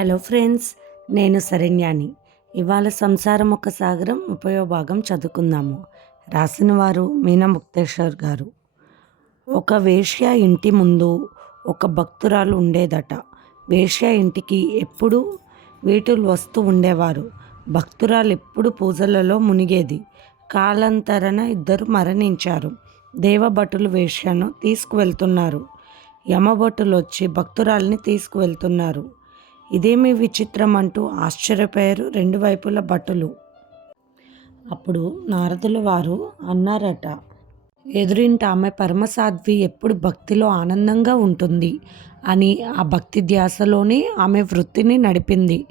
Hello friends నేను శరణ్యాని. ఇవాళ సంసారం ఒక సాగరం ఉపయోగభాగం చదువుకుందాము. రాసిన వారు మీనా ముక్తేశ్వర్ గారు. ఒక వేశ్య ఇంటి ముందు ఒక భక్తురాలు ఉండేదట. వేష్య ఇంటికి ఎప్పుడు వీటులు వస్తూ ఉండేవారు. భక్తురాలు ఎప్పుడు పూజలలో మునిగేది. కాలాంతరన ఇద్దరు మరణించారు. దేవభటులు వేష్యను తీసుకువెళ్తున్నారు. యమభటులు వచ్చి భక్తురాల్ని తీసుకువెళ్తున్నారు. ఇదేమి విచిత్రం అంటూ ఆశ్చర్యపోయారు రెండు వైపుల భటులు. అప్పుడు నారదుల వారు అన్నారట ఎదురింట ఆమె పరమసాధ్వి ఎప్పుడు భక్తిలో ఆనందంగా ఉంటుంది అని ఆ భక్తి ధ్యాసలోనే ఆమె వృత్తిని నడిపింది.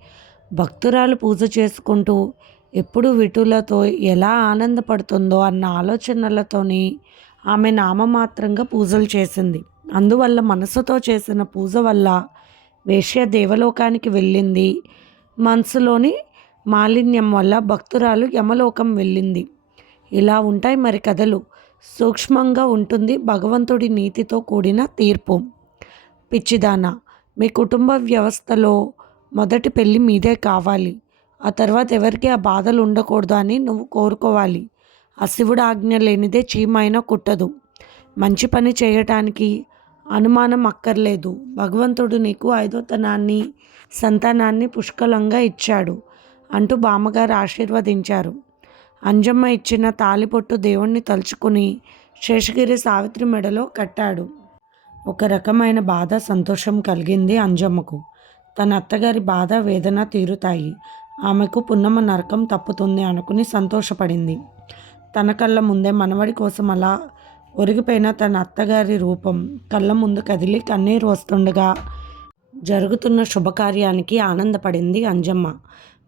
భక్తురాలు పూజ చేసుకుంటూ ఎప్పుడు విటులతో ఎలా ఆనందపడుతుందో అన్న ఆలోచనలతోని ఆమె నామమాత్రంగా పూజలు చేసింది. అందువల్ల మనసుతో చేసిన పూజ వల్ల వేశ్య దేవలోకానికి వెళ్ళింది. మనసులోని మాలిన్యం వల్ల భక్తురాలు యమలోకం వెళ్ళింది. ఇలా ఉంటాయి మరి కథలు. సూక్ష్మంగా ఉంటుంది భగవంతుడి నీతితో కూడిన తీర్పు. పిచ్చిదాన మీ కుటుంబ వ్యవస్థలో మొదటి పెళ్ళి మీదే కావాలి. ఆ తర్వాత ఎవరికి ఆ బాధలు ఉండకూడదు అని నువ్వు కోరుకోవాలి. ఆ శివుడు ఆజ్ఞ లేనిదే చీమైనా కుట్టదు. మంచి పని చేయటానికి అనుమానం అక్కర్లేదు. భగవంతుడు నీకు ఐదోతనాన్ని సంతానాన్ని పుష్కలంగా ఇచ్చాడు అంటూ బామ్మగారు ఆశీర్వదించారు. అంజమ్మ ఇచ్చిన తాలిపొట్టు దేవుణ్ణి తలుచుకుని శేషగిరి సావిత్రి మెడలో కట్టాడు. ఒక రకమైన బాధ సంతోషం కలిగింది అంజమ్మకు. తన అత్తగారి బాధ వేదన తీరుతాయి. ఆమెకు పున్నమ నరకం తప్పుతుంది అనుకుని సంతోషపడింది. తన కళ్ళ ముందే మనవడి కోసం అలా ఒరిగిపోయిన తన అత్తగారి రూపం కళ్ళ ముందు కదిలి కన్నీరు వస్తుండగా జరుగుతున్న శుభకార్యానికి ఆనందపడింది అంజమ్మ.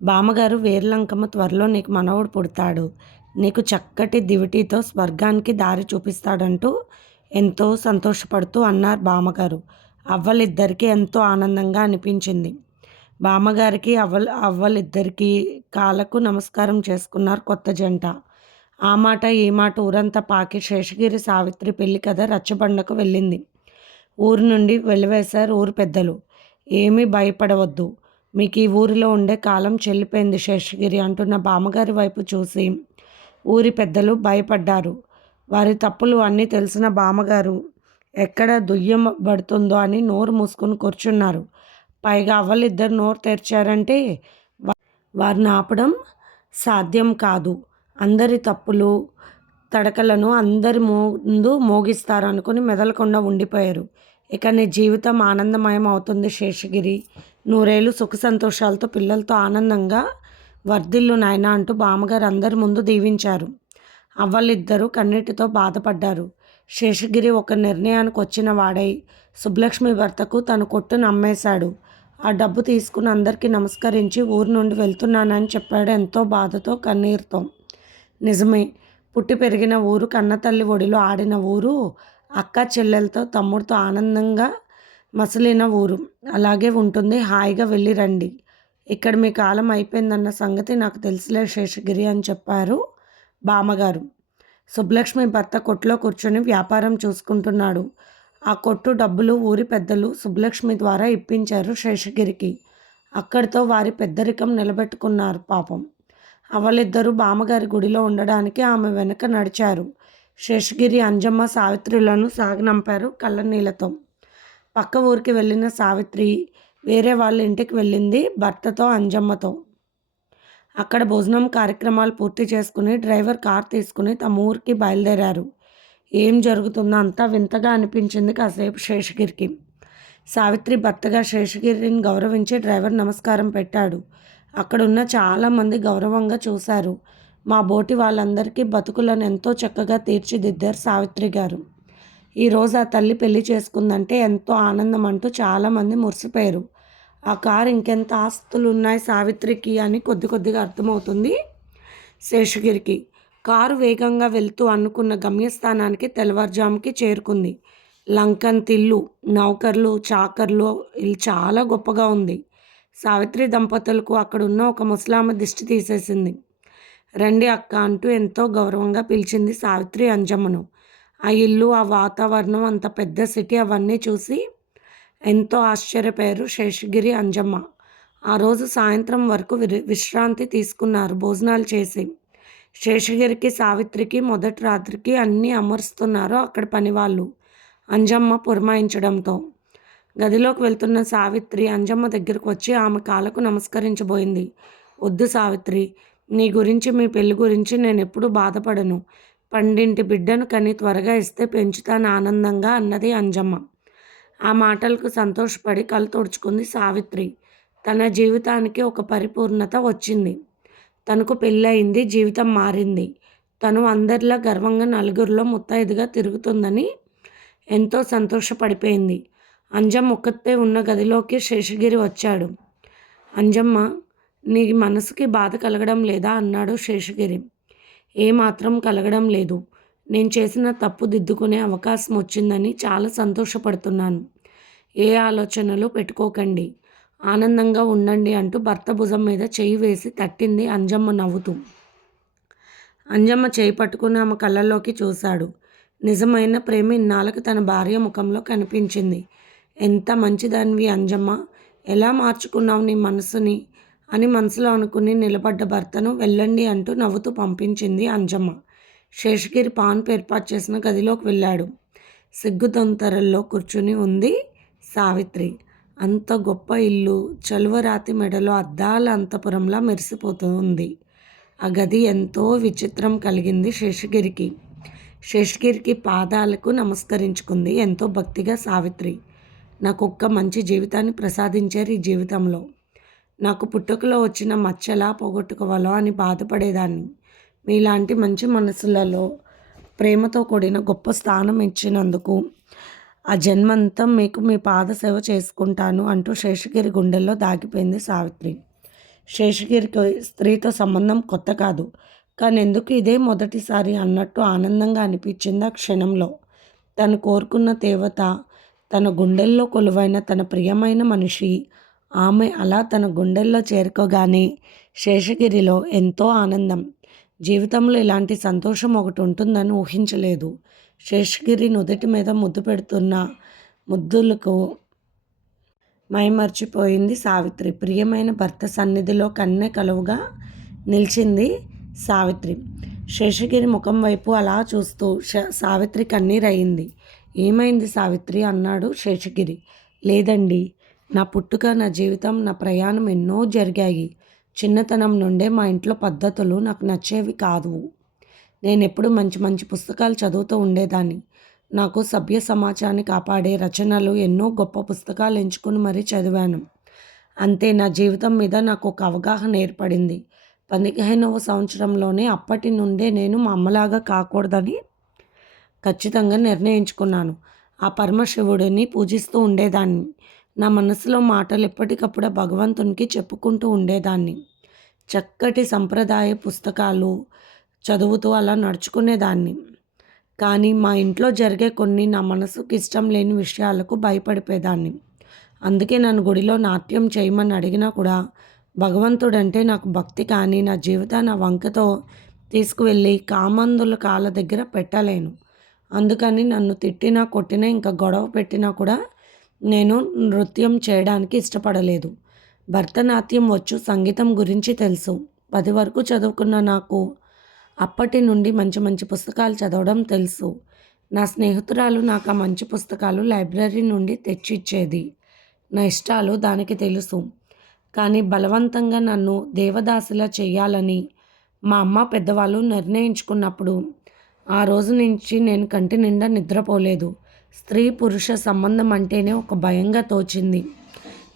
బామ్మగారు వేర్లంకమ్మ త్వరలో నీకు మనవడు పుడతాడు. నీకు చక్కటి దివిటీతో స్వర్గానికి దారి చూపిస్తాడంటూ ఎంతో సంతోషపడుతూ అన్నారు బామ్మగారు. అవ్వలిద్దరికీ ఎంతో ఆనందంగా అనిపించింది. బామ్మగారికి అవ్వలు అవ్వలిద్దరికీ కాళ్ళకు నమస్కారం చేసుకున్నారు కొత్త జంట. ఆ మాట ఈ మాట ఊరంతా పాకి శేషగిరి సావిత్రి పెళ్ళి కథ రచ్చబండకు వెళ్ళింది. ఊరు నుండి వెలివేశారు ఊరు పెద్దలు. ఏమీ భయపడవద్దు. మీకు ఈ ఊరిలో ఉండే కాలం చెల్లిపోయింది శేషగిరి అంటున్న బామ్మగారి వైపు చూసి. ఊరి పెద్దలు భయపడ్డారు. వారి తప్పులు అన్నీ తెలిసిన బామ్మగారు ఎక్కడ దుయ్యం పడుతుందో అని నోరు మూసుకుని కూర్చున్నారు. పైగా అవ్వలిద్దరు నోరు తెరిచారంటే వారిని ఆపడం సాధ్యం కాదు. అందరి తప్పులు తడకలను అందరి ముందు మోగిస్తారు అనుకుని మెదలకుండా ఉండిపోయారు. ఇక నీ జీవితం ఆనందమయం అవుతుంది శేషగిరి. నూరేళ్ళు సుఖ సంతోషాలతో పిల్లలతో ఆనందంగా వర్ధిల్లు నాయన అంటూ బామ్మగారు అందరి ముందు దీవించారు. అవ్వలిద్దరూ కన్నీటితో బాధపడ్డారు. శేషగిరి ఒక నిర్ణయానికి వచ్చిన వాడై సుబ్బలక్ష్మి భర్తకు తన కొట్టును అమ్మేశాడు. ఆ డబ్బు తీసుకుని అందరికీ నమస్కరించి ఊరు నుండి వెళ్తున్నానని చెప్పాడు ఎంతో బాధతో కన్నీరుతో. నిజమే. పుట్టి పెరిగిన ఊరు కన్నతల్లి ఒడిలో ఆడిన ఊరు అక్క చెల్లెలతో తమ్ముడితో ఆనందంగా మసలిన ఊరు. అలాగే ఉంటుంది. హాయిగా వెళ్ళి రండి. ఇక్కడ మీ కాలం అయిపోయిందన్న సంగతి నాకు తెలిసిలే శేషగిరి అని చెప్పారు బామ్మగారు. సుబ్బలక్ష్మి భర్త కొట్లో కూర్చొని వ్యాపారం చూసుకుంటున్నాడు. ఆ కొట్టు డబ్బులు ఊరి పెద్దలు సుబ్బలక్ష్మి ద్వారా ఇప్పించారు శేషగిరికి. అక్కడితో వారి పెద్దరికం నిలబెట్టుకున్నారు పాపం. అవలిద్దరూ బామ్మగారి గుడిలో ఉండడానికి ఆమె వెనక నడిచారు. శేషగిరి అంజమ్మ సావిత్రులను సాగనంపారు కళ్ళనీళ్ళతో. పక్క ఊరికి వెళ్ళిన సావిత్రి వేరే వాళ్ళ ఇంటికి వెళ్ళింది భర్తతో అంజమ్మతో. అక్కడ భోజనం కార్యక్రమాలు పూర్తి చేసుకుని డ్రైవర్ కార్ తీసుకుని తమ ఊరికి బయలుదేరారు. ఏం జరుగుతుందో అంతా వింతగా అనిపించింది కాసేపు శేషగిరికి. సావిత్రి భర్తగా శేషగిరిని గౌరవించి డ్రైవర్ నమస్కారం పెట్టాడు. అక్కడున్న చాలామంది గౌరవంగా చూశారు. మా బోటి వాళ్ళందరికీ బతుకులను ఎంతో చక్కగా తీర్చిదిద్దారు సావిత్రి గారు. ఈరోజు ఆ తల్లి పెళ్ళి చేసుకుందంటే ఎంతో ఆనందం అంటూ చాలామంది మురిసిపోయారు. ఆ కారు ఇంకెంత ఆస్తులు ఉన్నాయి సావిత్రికి అని కొద్ది కొద్దిగా అర్థమవుతుంది శేషగిరికి. కారు వేగంగా వెళ్తూ అనుకున్న గమ్యస్థానానికి తెల్లవారుజాముకి చేరుకుంది. లంకన్ తిల్లు నౌకర్లు చాకర్లు ఇల్లు చాలా గొప్పగా ఉంది. సావిత్రి దంపతులకు అక్కడున్న ఒక ముసలామ దిష్టి తీసేసింది. రండి అక్క అంటూ ఎంతో గౌరవంగా పిలిచింది సావిత్రి అంజమ్మను. ఆ ఇల్లు ఆ వాతావరణం అంత పెద్ద సిటీ అవన్నీ చూసి ఎంతో ఆశ్చర్యపోయారు శేషగిరి అంజమ్మ. ఆ రోజు సాయంత్రం వరకు విశ్రాంతి తీసుకున్నారు భోజనాలు చేసి. శేషగిరికి సావిత్రికి మొదటి రాత్రికి అన్నీ అమరుస్తున్నారు అక్కడ పనివాళ్ళు అంజమ్మ పురమాయించడంతో. గదిలోకి వెళ్తున్న సావిత్రి అంజమ్మ దగ్గరకు వచ్చి ఆమె కాళ్ళకు నమస్కరించబోయింది. వద్దు సావిత్రి నీ గురించి మీ పెళ్ళి గురించి నేను ఎప్పుడూ బాధపడను. పండింటి బిడ్డను కని త్వరగా ఇస్తే పెంచుతాను ఆనందంగా అన్నది అంజమ్మ. ఆ మాటలకు సంతోషపడి కళ్ళు తుడుచుకుంది సావిత్రి. తన జీవితానికి ఒక పరిపూర్ణత వచ్చింది. తనకు పెళ్ళయింది జీవితం మారింది. తను అందరిలా గర్వంగా నలుగురిలో ముత్తైదుగా తిరుగుతుందని ఎంతో సంతోషపడిపోయింది. అంజమ్మ ఒక్కతే ఉన్న గదిలోకి శేషగిరి వచ్చాడు. అంజమ్మ నీ మనసుకి బాధ కలగడం లేదా? అన్నాడు శేషగిరి. ఏమాత్రం కలగడం లేదు. నేను చేసిన తప్పు దిద్దుకునే అవకాశం వచ్చిందని చాలా సంతోషపడుతున్నాను. ఏ ఆలోచనలు పెట్టుకోకండి. ఆనందంగా ఉండండి అంటూ భర్త భుజం మీద చేయి వేసి తట్టింది అంజమ్మ నవ్వుతూ. అంజమ్మ చేయి పట్టుకుని ఆమె కళ్ళల్లోకి చూశాడు. నిజమైన ప్రేమ ఇన్నాళ్ళకి తన భార్య ముఖంలో కనిపించింది. ఎంత మంచిదానివి అంజమ్మ? ఎలా మార్చుకున్నావు నీ మనసుని? అని మనసులో అనుకుని నిలబడ్డ భర్తను వెళ్ళండి అంటూ నవ్వుతూ పంపించింది అంజమ్మ. శేషగిరి పాన్ ఏర్పాటు చేసిన గదిలోకి వెళ్ళాడు. సిగ్గుతొంతరల్లో కూర్చుని ఉంది సావిత్రి. అంత గొప్ప ఇల్లు చలువరాతి మెడలో అద్దాల అంతపురంలా మెరిసిపోతుంది. ఆ గది ఎంతో విచిత్రం కలిగింది శేషగిరికి. శేషగిరికి పాదాలకు నమస్కరించుకుంది ఎంతో భక్తిగా సావిత్రి. నాకు ఒక్క మంచి జీవితాన్ని ప్రసాదించారు ఈ జీవితంలో. నాకు పుట్టుకలో వచ్చిన మచ్చలా పోగొట్టుకోవాలో అని బాధపడేదాన్ని. మీలాంటి మంచి మనసులలో ప్రేమతో కూడిన గొప్ప స్థానం ఇచ్చినందుకు ఆ జన్మంతా మీకు మీ పాద సేవ చేసుకుంటాను అంటూ శేషగిరి గుండెల్లో దాగిపోయింది సావిత్రి. శేషగిరికి స్త్రీతో సంబంధం కొత్త కాదు. కానీ ఎందుకు ఇదే మొదటిసారి అన్నట్టు ఆనందంగా అనిపించింది ఆ క్షణంలో. తను కోరుకున్న దేవత తన గుండెల్లో కొలువైన తన ప్రియమైన మనిషి. ఆమె అలా తన గుండెల్లో చేరుకోగానే శేషగిరిలో ఎంతో ఆనందం. జీవితంలో ఇలాంటి సంతోషం ఒకటి ఉంటుందని ఊహించలేదు. శేషగిరి నుదుటి మీద ముద్దు పెడుతున్న ముద్దులకు మైమర్చిపోయింది సావిత్రి. ప్రియమైన భర్త సన్నిధిలో కన్నె కలువుగా నిలిచింది సావిత్రి. శేషగిరి ముఖం వైపు అలా చూస్తూ సావిత్రి కన్నీరయింది. ఏమైంది సావిత్రి అన్నాడు శేషగిరి. లేదండి నా పుట్టుక నా జీవితం నా ప్రయాణం ఎన్నో జరిగాయి. చిన్నతనం నుండే మా ఇంట్లో పద్ధతులు నాకు నచ్చేవి కాదు నేను ఎప్పుడు మంచి మంచి పుస్తకాలు చదువుతూ ఉండేదాన్ని. నాకు సభ్య సమాజాన్ని కాపాడే రచనలు ఎన్నో గొప్ప పుస్తకాలు ఎంచుకుని మరీ చదివాను. అంతే నా జీవితం మీద నాకు ఒక అవగాహన ఏర్పడింది. పదిహేనవ సంవత్సరంలోనే అప్పటి నుండే నేను మా అమ్మలాగా కాకూడదని ఖచ్చితంగా నిర్ణయించుకున్నాను. ఆ పరమశివుడిని పూజిస్తూ ఉండేదాన్ని. నా మనసులో మాటలు ఎప్పటికప్పుడు భగవంతునికి చెప్పుకుంటూ ఉండేదాన్ని. చక్కటి సంప్రదాయ పుస్తకాలు చదువుతూ అలా నడుచుకునేదాన్ని. కానీ మా ఇంట్లో జరిగే కొన్ని నా మనసుకు ఇష్టం లేని విషయాలకు భయపడిపోయేదాన్ని. అందుకే నన్ను గుడిలో నాట్యం చేయమని అడిగినా కూడా భగవంతుడంటే నాకు భక్తి కానీ నా జీవితాన్ని వంకతో తీసుకువెళ్ళి కామందుల కాళ్ళ దగ్గర పెట్టలేను. అందుకని నన్ను తిట్టినా కొట్టినా ఇంకా గొడవ పెట్టినా కూడా నేను నృత్యం చేయడానికి ఇష్టపడలేదు. భరతనాట్యం వచ్చు సంగీతం గురించి తెలుసు. పది వరకు చదువుకున్న నాకు అప్పటి నుండి మంచి మంచి పుస్తకాలు చదవడం తెలుసు. నా స్నేహితురాలు నాకు ఆ మంచి పుస్తకాలు లైబ్రరీ నుండి తెచ్చిచ్చేది. నా ఇష్టాలు దానికి తెలుసు. కానీ బలవంతంగా నన్ను దేవదాసిలా చేయాలని మా అమ్మ పెద్దవాళ్ళు నిర్ణయించుకున్నప్పుడు ఆ రోజు నుంచి నేను కంటి నిండా నిద్రపోలేదు. స్త్రీ పురుష సంబంధం అంటేనే ఒక భయంగా తోచింది.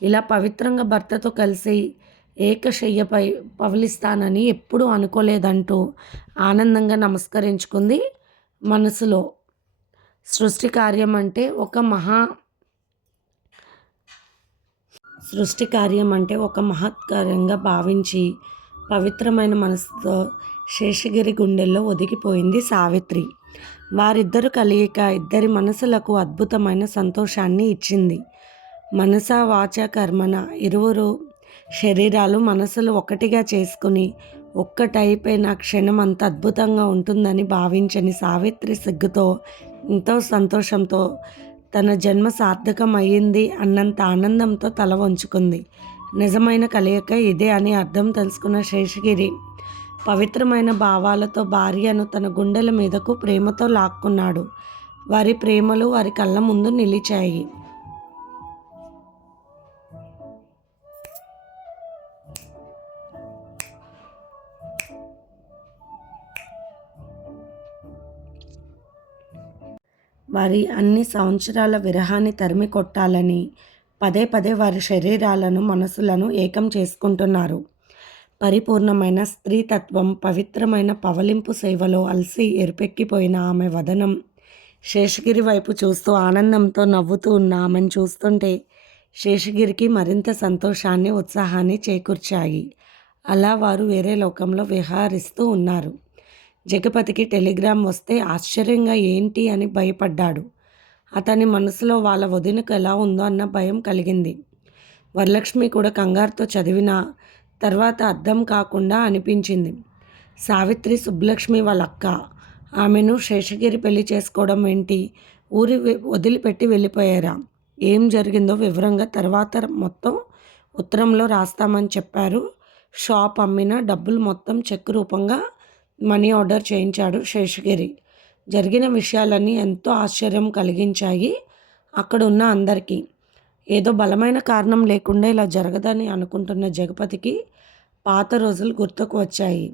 ఇలా పవిత్రంగా భర్తతో కలిసి ఏకశయ్యపై పవలిస్తానని ఎప్పుడూ అనుకోలేదంటూ ఆనందంగా నమస్కరించుకుంది మనసులో. సృష్టి కార్యం అంటే ఒక మహా సృష్టి కార్యం అంటే ఒక మహత్కార్యంగా భావించి పవిత్రమైన మనసుతో శేషగిరి గుండెల్లో ఒదిగిపోయింది సావిత్రి. వారిద్దరు కలియిక ఇద్దరి మనసులకు అద్భుతమైన సంతోషాన్ని ఇచ్చింది. మనస వాచ కర్మన ఇరువురు శరీరాలు మనసులు ఒకటిగా చేసుకుని ఒక్కటైపోయిన క్షణం అంత అద్భుతంగా ఉంటుందని భావించని సావిత్రి సిగ్గుతో ఎంతో సంతోషంతో తన జన్మ సార్థకం అయ్యింది అన్నంత ఆనందంతో తల వంచుకుంది. నిజమైన కలయిక ఇదే అని అర్థం తెలుసుకున్న శేషగిరి పవిత్రమైన భావాలతో భార్యను తన గుండెల మీదకు ప్రేమతో లాక్కున్నాడు. వారి ప్రేమలు వారి కళ్ళ ముందు నిలిచాయి. వారి అన్ని సంవత్సరాల విరహాన్ని తరిమి కొట్టాలని పదే పదే వారి శరీరాలను మనసులను ఏకం చేసుకుంటున్నారు. పరిపూర్ణమైన స్త్రీతత్వం పవిత్రమైన పవలింపు సేవలో అలసి ఎరుపెక్కిపోయిన ఆమె వదనం. శేషగిరి వైపు చూస్తూ ఆనందంతో నవ్వుతూ ఉన్న ఆమెను చూస్తుంటే శేషగిరికి మరింత సంతోషాన్ని ఉత్సాహాన్ని చేకూర్చాయి. అలా వారు వేరే లోకంలో విహారిస్తూ ఉన్నారు. జగపతికి టెలిగ్రామ్ వస్తే ఆశ్చర్యంగా ఏంటి అని భయపడ్డాడు. అతని మనసులో వాళ్ళ వదినకు ఎలా ఉందో అన్న భయం కలిగింది. వరలక్ష్మి కూడా కంగారుతో చదివిన తర్వాత అర్థం కాకుండా అనిపించింది. సావిత్రి సుబ్బలక్ష్మి వాళ్ళ అక్క ఆమెను శేషగిరి పెళ్ళి చేసుకోవడం ఏంటి? ఊరి వదిలిపెట్టి వెళ్ళిపోయారా? ఏం జరిగిందో వివరంగా తర్వాత మొత్తం ఉత్తరంలో రాస్తామని చెప్పారు. షాప్ అమ్మిన డబ్బులు మొత్తం చెక్ రూపంగా మనీ ఆర్డర్ చేయించాడు శేషగిరి. జరిగిన విషయాలన్నీ ఎంతో ఆశ్చర్యం కలిగించాయి అక్కడున్న అందరికీ. ఏదో బలమైన కారణం లేకుండా ఇలా జరగదని అనుకుంటున్న జగపతికి పాత రోజులు గుర్తుకు వచ్చాయి.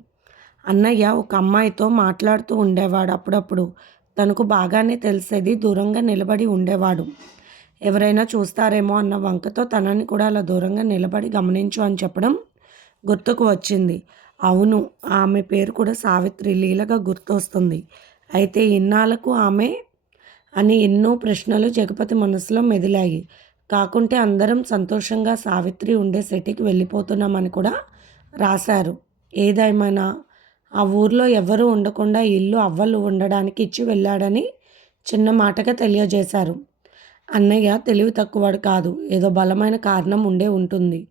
అన్నయ్య ఒక అమ్మాయితో మాట్లాడుతూ ఉండేవాడు అప్పుడప్పుడు. తనకు బాగానే తెలిసేది దూరంగా నిలబడి ఉండేవాడు. ఎవరైనా చూస్తారేమో అన్న వంకతో తనని కూడా అలా దూరంగా నిలబడి గమనించు అని చెప్పడం గుర్తుకు వచ్చింది. అవును ఆమె పేరు కూడా సావిత్రి లీలగా గుర్తొస్తుంది. అయితే ఇన్నాళ్ళకు ఆమె అని ఎన్నో ప్రశ్నలు జగపతి మనసులో మెదిలాయి. కాకుంటే అందరం సంతోషంగా సావిత్రి ఉండే సిటీకి వెళ్ళిపోతున్నామని కూడా రాశారు. ఏదేమైనా? ఆ ఊర్లో ఎవరూ ఉండకుండా ఇల్లు అవ్వలు ఉండడానికి ఇచ్చి వెళ్ళాడని చిన్న మాటగా తెలియజేశారు. అన్నయ్య తెలివి తక్కువడు కాదు. ఏదో బలమైన కారణం ఉండే ఉంటుంది.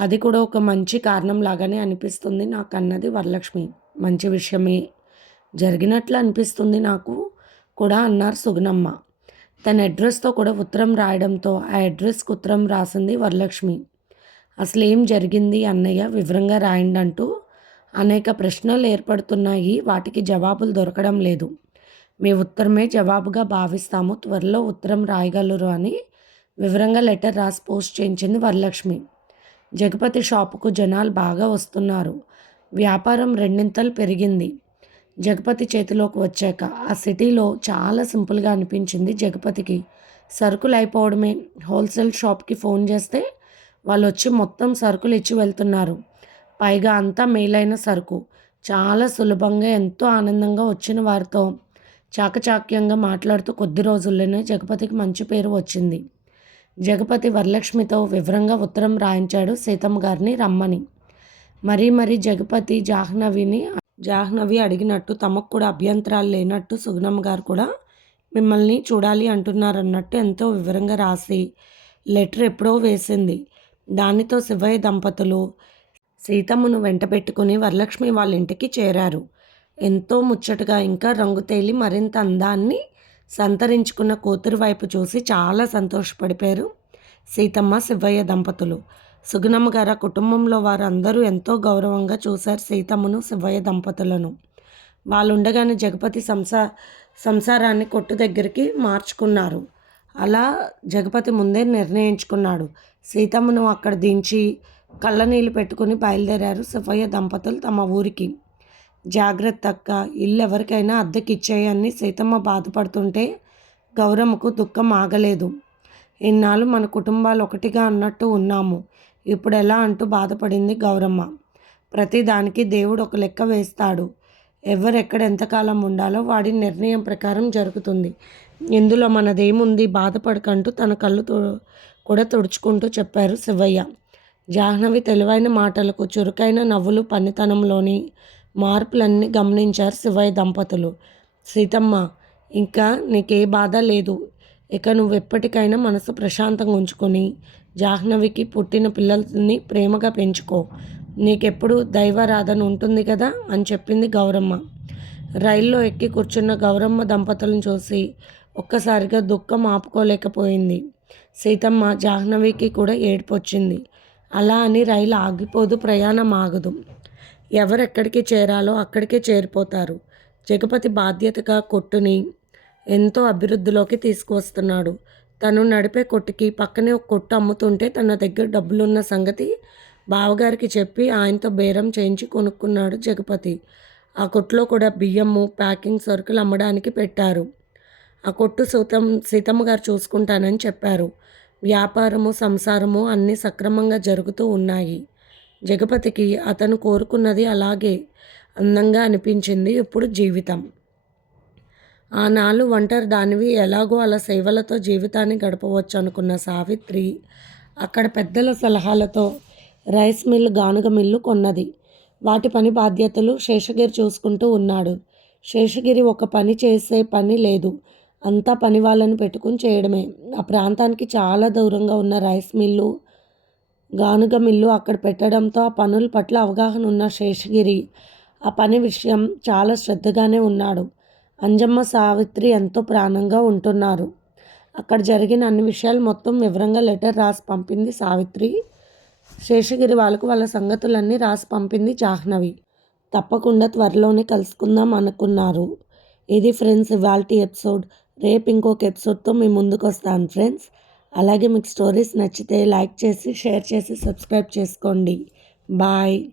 అది కూడా ఒక మంచి కారణం లాగానే అనిపిస్తుంది నాకు అన్నది వరలక్ష్మి. మంచి విషయమే. జరిగినట్లు అనిపిస్తుంది నాకు కూడా అన్నారు సుగుణమ్మ. తన అడ్రస్తో కూడా ఉత్తరం రాయడంతో ఆ అడ్రస్కి ఉత్తరం రాసింది వరలక్ష్మి. అసలు ఏం జరిగింది అన్నయ్య? వివరంగా రాయండి అంటూ అనేక ప్రశ్నలు ఏర్పడుతున్నాయి. వాటికి జవాబులు దొరకడం లేదు. మీ ఉత్తరమే జవాబుగా భావిస్తాము. త్వరలో ఉత్తరం రాయగలరు అని వివరంగా లెటర్ రాసి పోస్ట్ చేయించింది వరలక్ష్మి. జగపతి షాపుకు జనాలు బాగా వస్తున్నారు. వ్యాపారం రెండింతలు పెరిగింది. జగపతి చేతిలోకి వచ్చాక ఆ సిటీలో చాలా సింపుల్గా అనిపించింది జగపతికి. సరుకులు అయిపోవడమే. హోల్సేల్ షాప్కి ఫోన్ చేస్తే వాళ్ళు వచ్చి మొత్తం సరుకులు ఇచ్చి వెళ్తున్నారు. పైగా అంతా మేలైన సరుకు. చాలా సులభంగా ఎంతో ఆనందంగా వచ్చిన వారితో చాకచాక్యంగా మాట్లాడుతూ కొద్ది రోజుల్లోనే జగపతికి మంచి పేరు వచ్చింది. జగపతి వరలక్ష్మితో వివరంగా ఉత్తరం రాయించాడు సీతమ్మ గారిని రమ్మని. మరీ మరీ జగపతి జాహ్నవిని జాహ్నవి అడిగినట్టు తమకు కూడా అభ్యంతరాలు లేనట్టు సుగుణమ్మ గారు కూడా మిమ్మల్ని చూడాలి అంటున్నారన్నట్టు ఎంతో వివరంగా రాసి లెటర్ ఎప్పుడో వేసింది. దానితో శివయ్య దంపతులు సీతమ్మను వెంట పెట్టుకుని వరలక్ష్మి వాళ్ళ ఇంటికి చేరారు. ఎంతో ముచ్చటగా ఇంకా రంగు తేలి మరింత అందాన్ని సంతరించుకున్న కూతురు వైపు చూసి చాలా సంతోషపడిపోయారు సీతమ్మ శివయ్య దంపతులు. సుగుణమ్మ గారు కుటుంబంలో వారందరూ ఎంతో గౌరవంగా చూశారు సీతమ్మను శివయ్య దంపతులను. వాళ్ళు ఉండగానే జగపతి సంసా సంసారాన్ని కొట్టు దగ్గరికి మార్చుకున్నారు. అలా జగపతి ముందే నిర్ణయించుకున్నాడు. సీతమ్మను అక్కడ దించి కళ్ళనీళ్ళు పెట్టుకుని బయలుదేరారు శివయ్య దంపతులు తమ ఊరికి. జాగ్రత్త అక్క ఇల్లు ఎవరికైనా అద్దెకిచ్చేయని సీతమ్మ బాధపడుతుంటే గౌరమ్మకు దుఃఖం ఆగలేదు. ఇన్నాళ్ళు మన కుటుంబాలు ఒకటిగా అన్నట్టు ఉన్నాము. ఇప్పుడు ఎలా అంటూ బాధపడింది గౌరమ్మ. ప్రతిదానికి దేవుడు ఒక లెక్క వేస్తాడు. ఎవరెక్కడ ఎంతకాలం ఉండాలో వాడి నిర్ణయం ప్రకారం జరుగుతుంది. ఇందులో మనదేముంది బాధపడకంటూ తన కళ్ళు కూడా తుడుచుకుంటూ చెప్పారు శివయ్య. జాహ్నవి తెలివైన మాటలకు చురుకైన నవ్వులు పనితనంలోని మార్పులన్నీ గమనించారు శివయ్య దంపతులు. సీతమ్మ ఇంకా నీకే బాధ లేదు. ఇక నువ్వు ఎప్పటికైనా మనసు ప్రశాంతంగా ఉంచుకొని జాహ్నవికి పుట్టిన పిల్లల్ని ప్రేమగా పెంచుకో. నీకెప్పుడు దైవారాధన ఉంటుంది కదా అని చెప్పింది గౌరమ్మ. రైల్లో ఎక్కి కూర్చున్న గౌరమ్మ దంపతులను చూసి ఒక్కసారిగా దుఃఖం ఆపుకోలేకపోయింది. సీతమ్మ జాహ్నవికి కూడా ఏడ్పొచ్చింది. అలా అని రైలు ఆగిపోదు ప్రయాణం ఆగదు. ఎవరెక్కడికి చేరాలో అక్కడికే చేరిపోతారు. జగపతి బాధ్యతగా కొట్టుని ఎంతో అభివృద్ధిలోకి తీసుకువస్తున్నాడు. తను నడిపే కొట్టుకి పక్కనే ఒక కొట్టు అమ్ముతుంటే తన దగ్గర డబ్బులున్న సంగతి బావగారికి చెప్పి ఆయనతో బేరం చేయించి కొనుక్కున్నాడు జగపతి. ఆ కొట్టులో కూడా బియ్యము ప్యాకింగ్ సరుకులు అమ్మడానికి పెట్టారు. ఆ కొట్టు సీతం సీతమ్మ గారు చూసుకుంటానని చెప్పారు. వ్యాపారము సంసారము అన్నీ సక్రమంగా జరుగుతూ ఉన్నాయి. జగపతికి అతను కోరుకున్నది అలాగే అందంగా అనిపించింది ఇప్పుడు జీవితం. ఆనాళ్ళు ఒంటరి దానివి ఎలాగో అలా సేవలతో జీవితాన్ని గడపవచ్చు అనుకున్న సావిత్రి అక్కడ పెద్దల సలహాలతో రైస్ మిల్లు గానుగ మిల్లు కొన్నది. వాటి పని బాధ్యతలు శేషగిరి చూసుకుంటూ ఉన్నాడు. శేషగిరి ఒక పని చేసే పని లేదు. అంతా పని వాళ్ళని పెట్టుకుని చేయడమే. ఆ ప్రాంతానికి చాలా దూరంగా ఉన్న రైస్ మిల్లు గానుగ మిల్లు అక్కడ పెట్టడంతో ఆ పనుల పట్ల అవగాహన ఉన్న శేషగిరి ఆ పని విషయం చాలా శ్రద్ధగానే ఉన్నాడు. అంజమ్మ సావిత్రి ఎంతో ప్రాణంగా ఉంటున్నారు. అక్కడ జరిగిన అన్ని విషయాలు మొత్తం వివరంగా లెటర్ రాసి పంపింది సావిత్రి. శేషగిరి వాళ్ళకు వాళ్ళ సంగతులన్నీ రాసి పంపింది జాహ్నవి. తప్పకుండా త్వరలోనే కలుసుకుందాం అనుకున్నారు. ఇది ఫ్రెండ్స్ ఇవాళ ఎపిసోడ్. రేపు ఇంకొక ఎపిసోడ్తో మీ ముందుకు వస్తాను ఫ్రెండ్స్. అలాగే మీకు స్టోరీస్ నచ్చితే లైక్ చేసి షేర్ చేసి సబ్స్క్రైబ్ చేసుకోండి. బాయ్.